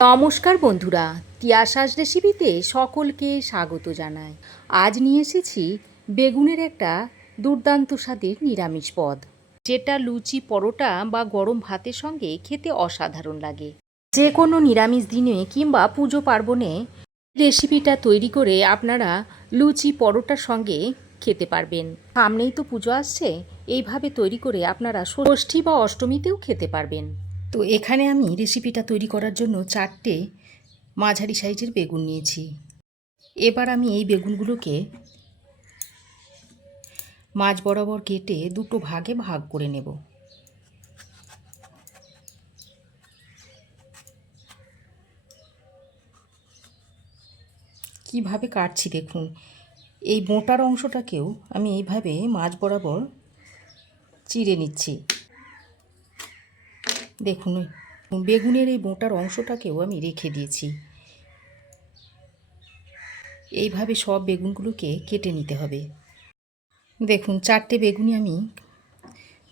নমস্কার বন্ধুরা, তিয়াসাস রেসিপিতে সকলকে স্বাগত জানাই। আজ নিয়ে এসেছি বেগুনের একটা দুর্দান্ত স্বাদের নিরামিষ পদ, যেটা লুচি, পরোটা বা গরম ভাতের সঙ্গে খেতে অসাধারণ লাগে। যে কোনো নিরামিষ দিনে কিংবা পুজো পার্বণে রেসিপিটা তৈরি করে আপনারা লুচি, পরোটার সঙ্গে খেতে পারবেন। সামনেই তো পুজো আসছে, এইভাবে তৈরি করে আপনারা ষষ্ঠী বা অষ্টমীতেও খেতে পারবেন। তো এখানে আমি রেসিপিটা তৈরি করার জন্য 4টে মাঝারি সাইজের বেগুন নিয়েছি। এবার আমি এই বেগুনগুলোকে মাঝ বরাবর কেটে দুটো ভাগে ভাগ করে নেব। কিভাবে কাটছি দেখুন, এই মোটার অংশটাকেও আমি এইভাবে মাঝ বরাবর চিড়ে নিচ্ছি। দেখুন, বেগুনের এই মোটার অংশটাকেও আমি রেখে দিয়েছি। এইভাবে সব বেগুনগুলোকে কেটে নিতে হবে। দেখুন, 4টে বেগুনই আমি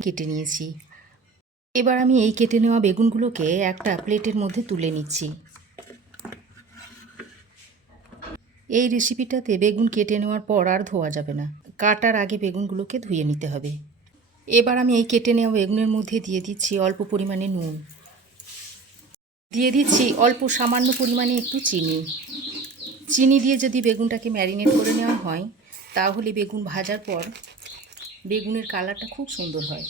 কেটে নিয়েছি। এবার আমি এই কেটে নেওয়া বেগুনগুলোকে একটা প্লেটের মধ্যে তুলে নিচ্ছি। এই রেসিপিটাতে বেগুন কেটে নেওয়ার পর আর ধোয়া যাবে না, কাটার আগে বেগুনগুলোকে ধুয়ে নিতে হবে। এবার আমি এই কেটে নেওয়া বেগুনের মধ্যে দিয়ে দিচ্ছি অল্প পরিমাণে নুন, দিয়ে দিচ্ছি অল্প সামান্য পরিমাণে একটু চিনি। চিনি দিয়ে যদি বেগুনটাকে ম্যারিনেট করে নেওয়া হয়, তাহলে বেগুন ভাজার পর বেগুনের কালারটা খুব সুন্দর হয়।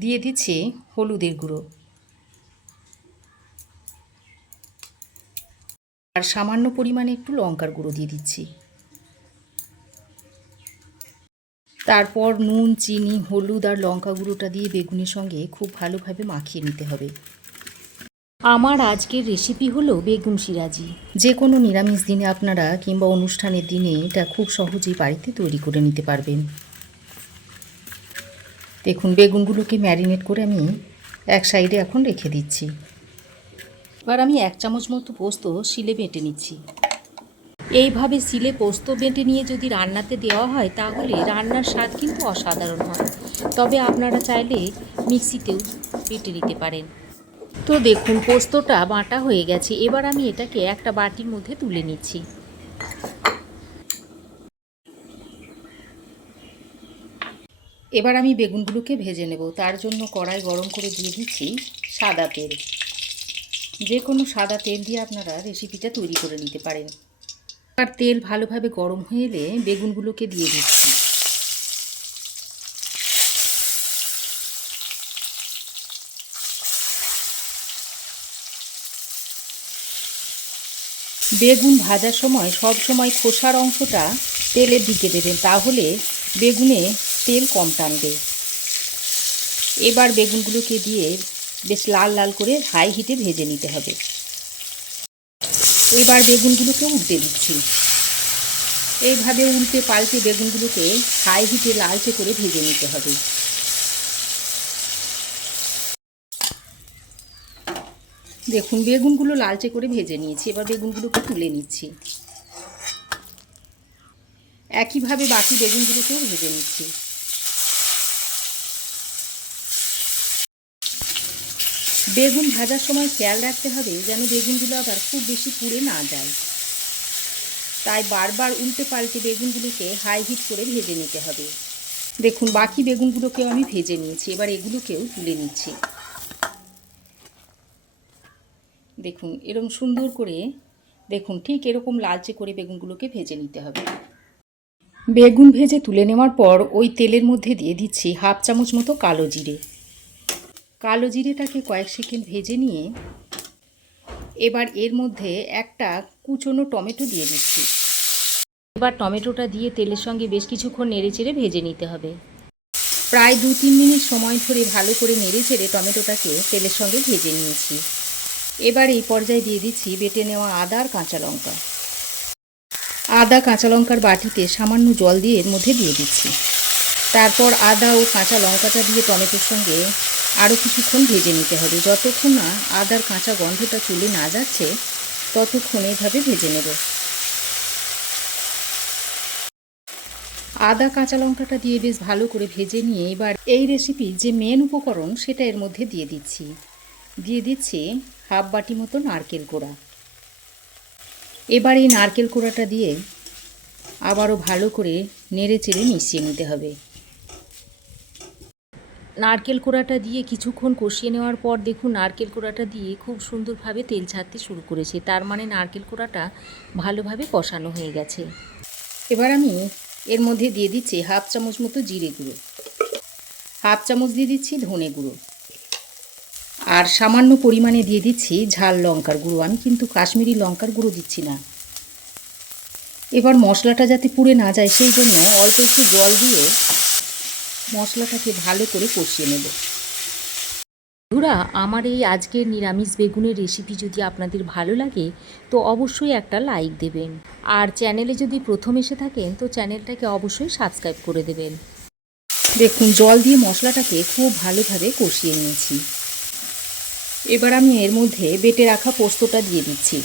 দিয়ে দিচ্ছি হলুদের গুঁড়ো আর সামান্য পরিমাণে একটু লঙ্কার গুঁড়ো দিয়ে দিচ্ছি। তারপর নুন, চিনি, হলুদ আর লঙ্কা গুঁড়োটা দিয়ে বেগুনের সঙ্গে খুব ভালোভাবে মাখিয়ে নিতে হবে। আমার আজকের রেসিপি হলো বেগুন সিরাজি। যে কোনো নিরামিষ দিনে আপনারা কিংবা অনুষ্ঠানের দিনে এটা খুব সহজেই বাড়িতে তৈরি করে নিতে পারবেন। দেখুন, বেগুনগুলোকে ম্যারিনেট করে আমি এক সাইডে এখন রেখে দিচ্ছি। এবার আমি 1 চামচ মতো পোস্ত শিলে বেটে নিচ্ছি। এইভাবে শিলে পোস্ত বেটে নিয়ে যদি রান্নাতে দেওয়া হয়, তাহলে রান্নার স্বাদ কিন্তু অসাধারণ হয়। তবে আপনারা চাইলে মিক্সিতেও বেটে নিতে পারেন। তো দেখুন, পোস্তটা বাটা হয়ে গেছে। এবার আমি এটাকে একটা বাটির মধ্যে তুলে নিচ্ছি। এবার আমি বেগুনগুলোকে ভেজে নেব। তার জন্য কড়াই গরম করে দিয়ে দিচ্ছি সাদা তেল। যে কোনো সাদা তেল দিয়ে আপনারা রেসিপিটা তৈরি করে নিতে পারেন। আর তেল ভালোভাবে গরম হয়ে এলে বেগুনগুলোকে দিয়ে দিচ্ছি। বেগুন ভাজার সময় সব সময় খোসার অংশটা তেলের দিকে দেবেন, তাহলে বেগুনে তেল কম টানবে। এবার বেগুনগুলোকে দিয়ে বেশ লাল লাল করে হাই হিটে ভেজে নিতে হবে। এবার বেগুনগুলোকে উল্টে দিচ্ছি। এইভাবে উল্টে পাল্টে বেগুনগুলোকে হাই হিটে লালচে করে ভেজে নিতে হবে। দেখুন, বেগুনগুলো লালচে করে ভেজে নিয়েছি। এবার বেগুনগুলোকে তুলে নিচ্ছি। একইভাবে বাকি বেগুনগুলোকেও ভেজে নিচ্ছি। বেগুন ভাজার সময় খেয়াল রাখতে হবে যেন বেগুনগুলো আবার খুব বেশি পুড়ে না যায়। তাই বারবার উল্টে পাল্টে বেগুনগুলোকে হাই হিট করে ভেজে নিতে হবে। দেখুন, বাকি বেগুনগুলোকেও আমি ভেজে নিয়েছি। এবার এগুলোকেও তুলে নিচ্ছি। দেখুন, এরকম সুন্দর করে দেখুন, ঠিক এরকম লালচে করে বেগুনগুলোকে ভেজে নিতে হবে। বেগুন ভেজে তুলে নেওয়ার পর ওই তেলের মধ্যে দিয়ে দিচ্ছি 1/2 চামচ মতো কালো জিরে। কালো জিরেটাকে কয়েক সেকেন্ড ভেজে নিয়ে এবার এর মধ্যে একটা কুচনো টমেটো দিয়ে দিচ্ছি। এবার টমেটোটা দিয়ে তেলের সঙ্গে বেশ কিছুক্ষণ নেড়েচেড়ে ভেজে নিতে হবে। প্রায় 2-3 মিনিট সময় ধরে ভালো করে নেড়েচেড়ে টমেটোটাকে তেলের সঙ্গে ভেজে নিয়েছি। এবার এই পর্যায়ে দিয়ে দিচ্ছি বেটে নেওয়া আদা আর কাঁচা লঙ্কা। আদা কাঁচা লঙ্কার বাটিতে সামান্য জল দিয়ে এর মধ্যে দিয়ে দিচ্ছি। তারপর আদা ও কাঁচা লঙ্কাটা দিয়ে টমেটোর সঙ্গে আরও কিছুক্ষণ ভেজে নিতে হবে। যতক্ষণ না আদার কাঁচা গন্ধটা চলে না যাচ্ছে, ততক্ষণ এইভাবে ভেজে নেব। আদা কাঁচা লঙ্কাটা দিয়ে বেশ ভালো করে ভেজে নিয়ে এবার এই রেসিপির যে মেন উপকরণ সেটা এর মধ্যে দিয়ে দিচ্ছি। দিয়ে দিচ্ছি হাফ বাটি মতো নারকেল কোড়া। এবার এই নারকেল কোড়াটা দিয়ে আবারও ভালো করে নেড়ে চেড়ে মিশিয়ে নিতে হবে। নারকেল কোড়াটা দিয়ে কিছুক্ষণ কষিয়ে নেওয়ার পর দেখুন নারকেল কোড়াটা দিয়ে খুব সুন্দরভাবে তেল ছাড়তে শুরু করেছে, তার মানে নারকেল কোড়াটা ভালোভাবে কষানো হয়ে গেছে। এবার আমি এর মধ্যে দিয়ে দিচ্ছি হাফ চামচ মতো জিরে গুঁড়ো, হাফ চামচ দিয়ে দিচ্ছি ধনে গুঁড়ো, আর সামান্য পরিমাণে দিয়ে দিচ্ছি ঝাল লঙ্কার গুঁড়ো। আমি কিন্তু কাশ্মীরি লঙ্কার গুঁড়ো দিচ্ছি না। এবার মশলাটা যাতে পুড়ে না যায় সেই জন্য অল্প একটু জল দিয়ে মশলাটাকে ভালো করে কষিয়ে নেব। বন্ধুরা, আমার এই আজকের নিরামিষ বেগুনের রেসিপি যদি আপনাদের ভালো লাগে তো অবশ্যই একটা লাইক দেবেন, আর চ্যানেলে যদি প্রথম এসে থাকেন তো চ্যানেলটাকে অবশ্যই সাবস্ক্রাইব করে দেবেন। দেখুন জল দিয়ে মশলাটাকে খুব ভালোভাবে কষিয়ে নিয়েছি। এবার আমি এর মধ্যে বেটে রাখা পোস্তটা দিয়ে দিচ্ছি।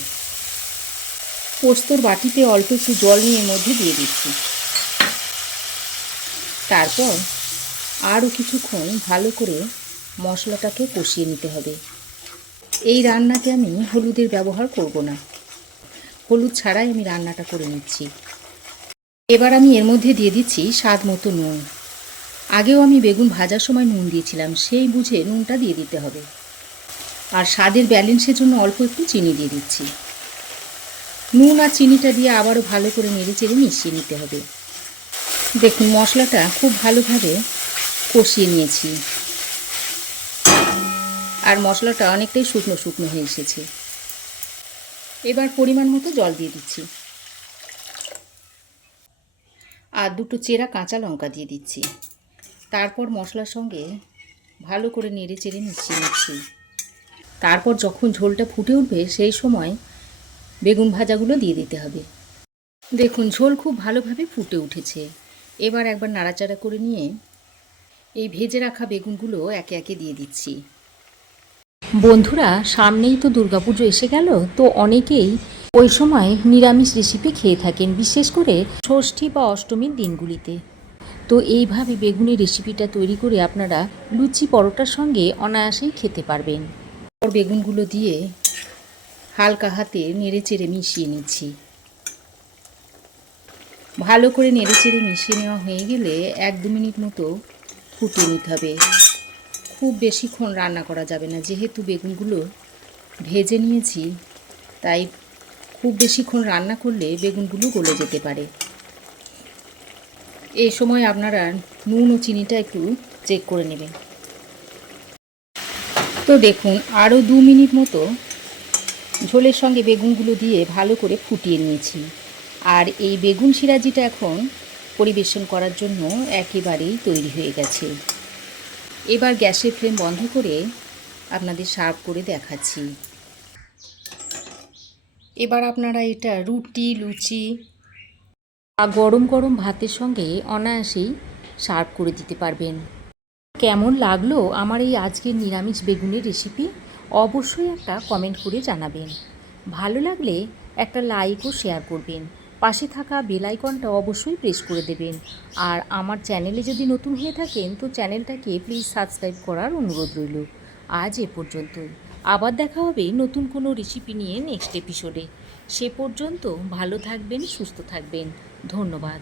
পোস্তর বাটিতে অল্প একটু জল নিয়ে এর মধ্যে দিয়ে দিচ্ছি। তারপর আরও কিছুক্ষণ ভালো করে মশলাটাকে কষিয়ে নিতে হবে। এই রান্নাতে আমি হলুদের ব্যবহার করব না, হলুদ ছাড়াই আমি রান্নাটা করে নিচ্ছি। এবার আমি এর মধ্যে দিয়ে দিচ্ছি স্বাদ মতো নুন। আগেও আমি বেগুন ভাজার সময় নুন দিয়েছিলাম, সেই বুঝে নুনটা দিয়ে দিতে হবে। আর স্বাদের ব্যালেন্সের জন্য অল্প একটু চিনি দিয়ে দিচ্ছি। নুন আর চিনিটা দিয়ে আবারও ভালো করে নেড়ে চেড়ে মিশিয়ে নিতে হবে। দেখুন মশলাটা খুব ভালোভাবে কষিয়ে নিয়েছি, আর মশলাটা অনেকটাই শুকনো শুকনো হয়ে এসেছে। এবার পরিমাণ মতো জল দিয়ে দিচ্ছি, আর দুটো চেরা কাঁচা লঙ্কা দিয়ে দিচ্ছি। তারপর মশলার সঙ্গে ভালো করে নেড়ে চেড়ে মিশিয়ে নিচ্ছি। তারপর যখন ঝোলটা ফুটে উঠবে সেই সময় বেগুন ভাজাগুলো দিয়ে দিতে হবে। দেখুন ঝোল খুব ভালোভাবে ফুটে উঠেছে। এবার একবার নাড়াচাড়া করে নিয়ে এই ভেজে রাখা বেগুনগুলো একে একে দিয়ে দিচ্ছি। বন্ধুরা, সামনেই তো দুর্গাপুজো এসে গেল, তো অনেকেই ওই সময় নিরামিষ রেসিপি খেয়ে থাকেন, বিশেষ করে ষষ্ঠী বা অষ্টমীর দিনগুলিতে। তো এইভাবে বেগুনের রেসিপিটা তৈরি করে আপনারা লুচি পরোটার সঙ্গে অনায়াসেই খেতে পারবেন। বেগুনগুলো দিয়ে হালকা হাতে নেড়ে চেড়ে মিশিয়ে নিচ্ছি। ভালো করে নেড়ে চেড়ে মিশিয়ে নেওয়া হয়ে গেলে 1-2 মিনিট মতো ফুটিয়ে নিতে হবে। খুব বেশিক্ষণ রান্না করা যাবে না, যেহেতু বেগুনগুলো ভেজে নিয়েছি তাই খুব বেশিক্ষণ রান্না করলে বেগুনগুলো গলে যেতে পারে। এই সময় আপনারা নুন ও চিনিটা একটু চেক করে নেবেন। তো দেখুন আরও 2 মিনিট মতো ঝোলের সঙ্গে বেগুনগুলো দিয়ে ভালো করে ফুটিয়ে নিয়েছি, আর এই বেগুন সিরাজিটা এখন পরিবেশন করার জন্য একেবারেই তৈরি হয়ে গেছে। এবার গ্যাসের ফ্লেম বন্ধ করে আপনাদের সার্ভ করে দেখাচ্ছি। এবার আপনারা এটা রুটি, লুচি আর গরম গরম ভাতের সঙ্গে অনায়াসেই সার্ভ করে দিতে পারবেন। কেমন লাগলো আমার এই আজকের নিরামিষ বেগুনের রেসিপি অবশ্যই একটা কমেন্ট করে জানাবেন। ভালো লাগলে একটা লাইক ও শেয়ার করবেন। পাশে থাকা বেল আইকনটা অবশ্যই প্রেস করে দেবেন। আর আমার চ্যানেলে যদি নতুন হয়ে থাকেন তো চ্যানেলটাকে প্লিজ সাবস্ক্রাইব করার অনুরোধ রইল। আজ এ পর্যন্তই। আবার দেখা হবে নতুন কোনো রেসিপি নিয়ে নেক্সট এপিসোডে। সে পর্যন্ত ভালো থাকবেন, সুস্থ থাকবেন। ধন্যবাদ।